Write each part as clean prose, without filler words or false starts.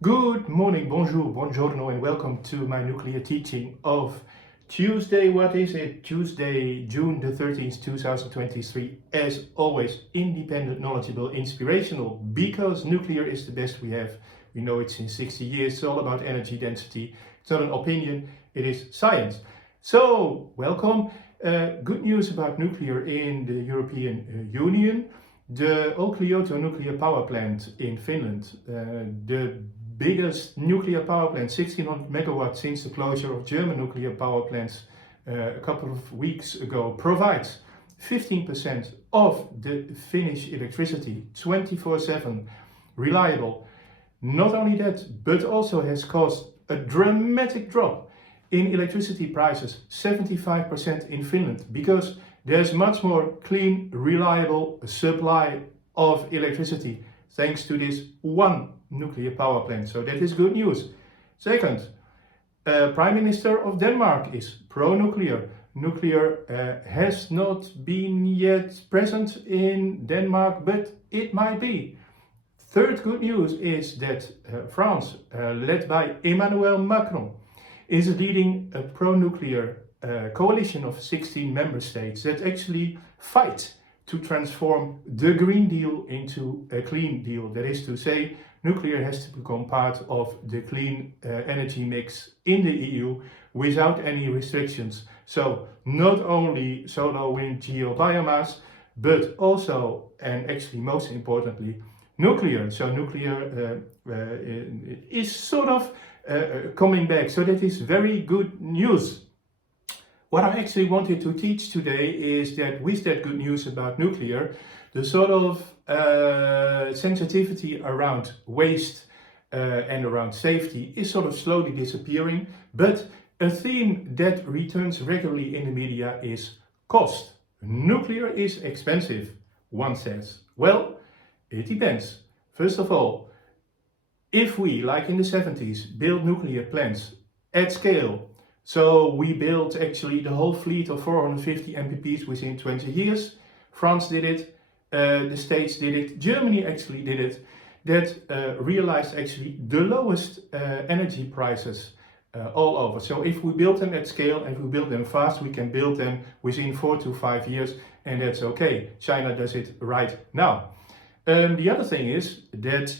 Good morning, bonjour, buongiorno, and welcome to my nuclear teaching of Tuesday. What is it? Tuesday, June the 13th, 2023. As always, independent, knowledgeable, inspirational, because nuclear is the best we have. We know it since 60 years. It's all about energy density. It's not an opinion, it is science. So, welcome. Good news about nuclear in the European Union. The Olkiluoto nuclear power plant in Finland, the biggest nuclear power plant, 1600 megawatts since the closure of German nuclear power plants a couple of weeks ago, provides 15% of the Finnish electricity, 24/7, reliable. Not only that, but also has caused a dramatic drop in electricity prices, 75% in Finland, because there's much more clean, reliable supply of electricity thanks to this one nuclear power plant. So that is good news. Second, Prime Minister of Denmark is pro-nuclear. Nuclear has not been yet present in Denmark, but it might be. Third good news is that France, led by Emmanuel Macron, is leading a pro-nuclear coalition of 16 member states that actually fight to transform the Green Deal into a clean deal. That is to say, nuclear has to become part of the clean energy mix in the EU without any restrictions. So not only solar, wind, geo, biomass, but also, and actually most importantly, nuclear. So nuclear is sort of coming back. So that is very good news. What I actually wanted to teach today is that with that good news about nuclear, the sort of sensitivity around waste and around safety is sort of slowly disappearing. But a theme that returns regularly in the media is cost. Nuclear is expensive, one says. Well, it depends. First of all, if we, like in the 70s, build nuclear plants at scale, so we built actually the whole fleet of 450 MPPs within 20 years. France did it, the States did it, Germany actually did it. That realized actually the lowest energy prices all over. So if we build them at scale and we build them fast, we can build them within 4 to 5 years, and that's okay. China does it right now. The other thing is that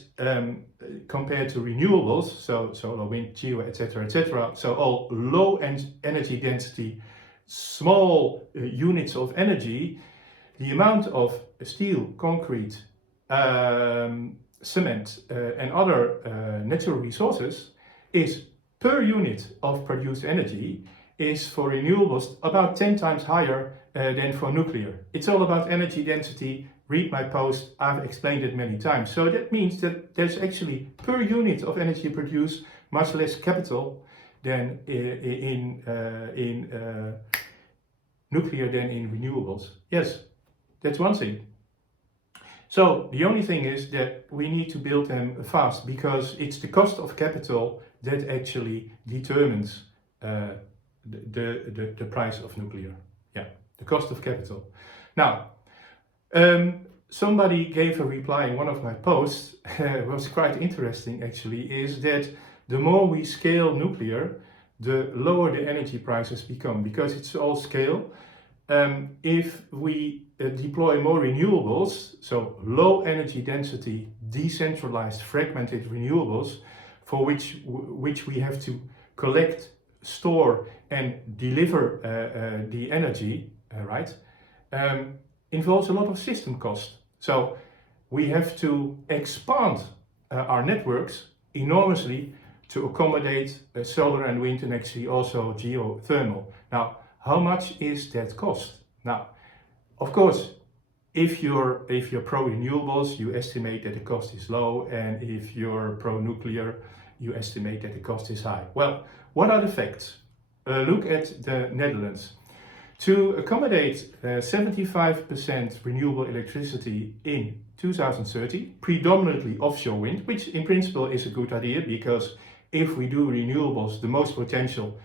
compared to renewables, so solar, wind, geo, etc., so all low energy density, small units of energy, the amount of steel, concrete, cement and other natural resources is per unit of produced energy is for renewables about 10 times higher than for nuclear. It's all about energy density. Read my post, I've explained it many times. So that means that there's actually per unit of energy produced much less capital than in nuclear than in renewables. Yes, that's one thing. So the only thing is that we need to build them fast, because it's the cost of capital that actually determines the price of nuclear. Yeah, the cost of capital. Now, somebody gave a reply in one of my posts, it was quite interesting actually, is that the more we scale nuclear, the lower the energy prices become, because it's all scale. If we deploy more renewables, so low energy density, decentralized, fragmented renewables, for which we have to collect, store and deliver the energy, right? Involves a lot of system cost. So we have to expand our networks enormously to accommodate solar and wind, and actually also geothermal. Now, how much is that cost? Now, of course, if you're pro-renewables, you estimate that the cost is low, and if you're pro-nuclear, you estimate that the cost is high. Well, what are the facts? Look at the Netherlands. To accommodate 75% renewable electricity in 2030, predominantly offshore wind, which in principle is a good idea, because if we do renewables, the most potential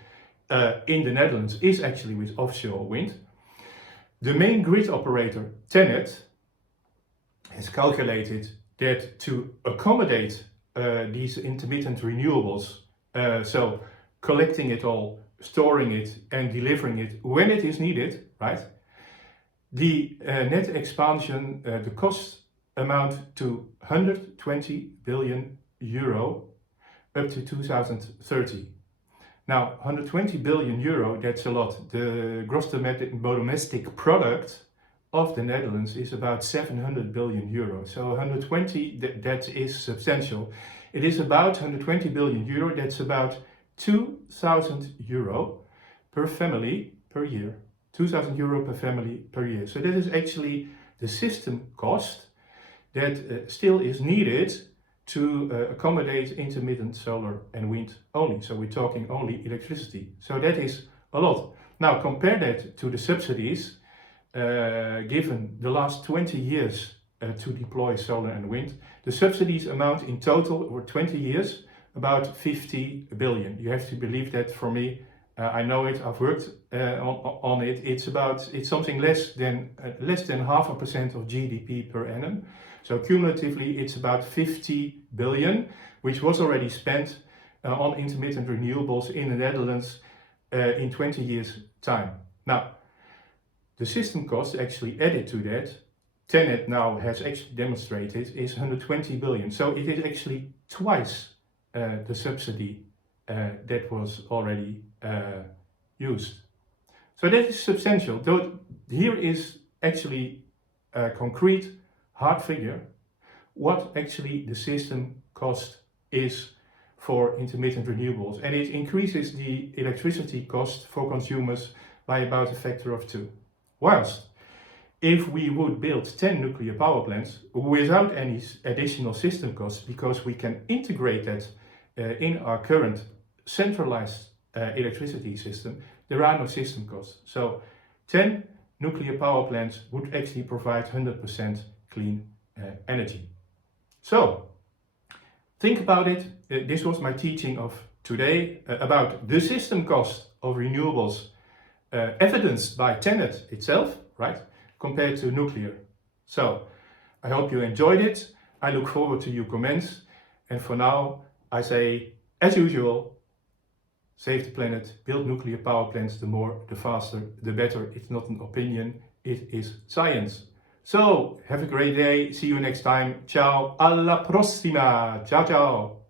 in the Netherlands is actually with offshore wind. The main grid operator, TenneT, has calculated that to accommodate these intermittent renewables, so collecting it all, storing it and delivering it when it is needed, right? The net expansion, the cost amount to 120 billion euro up to 2030. Now, 120 billion euro, that's a lot. The gross domestic product of the Netherlands is about 700 billion euro. So 120, that is substantial. It is about 120 billion euro, that's about 2,000 euro per family per year. 2,000 euro per family per year. So that is actually the system cost that still is needed to accommodate intermittent solar and wind only. So we're talking only electricity. So that is a lot. Now compare that to the subsidies given the last 20 years to deploy solar and wind. The subsidies amount in total over 20 years about 50 billion. You have to believe that for me. I know it. I've worked on it. It's something less than 0.5% of GDP per annum. So cumulatively, it's about 50 billion, which was already spent on intermittent renewables in the Netherlands in 20 years' time. Now, the system cost actually added to that, TenneT now has actually demonstrated, is 120 billion. So it is actually twice the subsidy that was already used. So that is substantial. Though here is actually a concrete hard figure what actually the system cost is for intermittent renewables, and it increases the electricity cost for consumers by about a factor of 2. Whilst if we would build 10 nuclear power plants without any additional system costs, because we can integrate that in our current centralized electricity system, there are no system costs. So 10 nuclear power plants would actually provide 100% clean energy. So think about it. This was my teaching of today about the system cost of renewables evidenced by TenneT itself, right, compared to nuclear. So I hope you enjoyed it. I look forward to your comments. And for now, I say, as usual, save the planet, build nuclear power plants, the more, the faster, the better. It's not an opinion, it is science. So, have a great day, see you next time, ciao, alla prossima, ciao ciao.